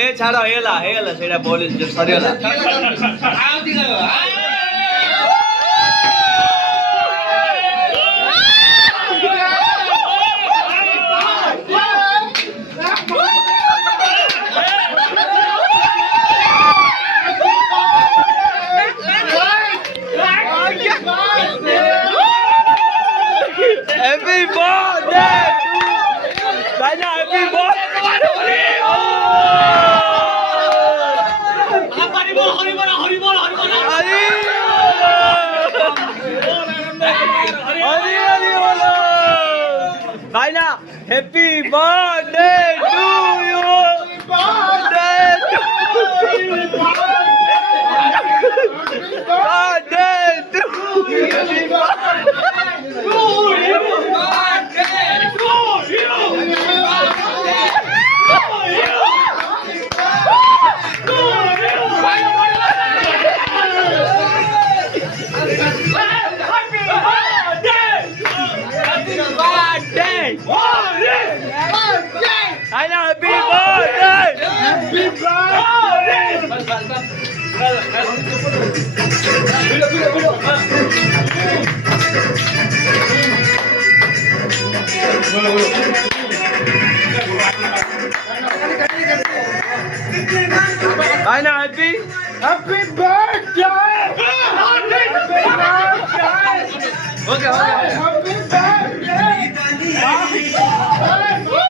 ए छाड़ हेला हेला सेटा बोल सरीगला Happy birthday to China, happy birthday. China, happy birthday to you. Birthday to you. Birthday to you. I know, happy birthday! Happy birthday! I know, happy birthday! Okay.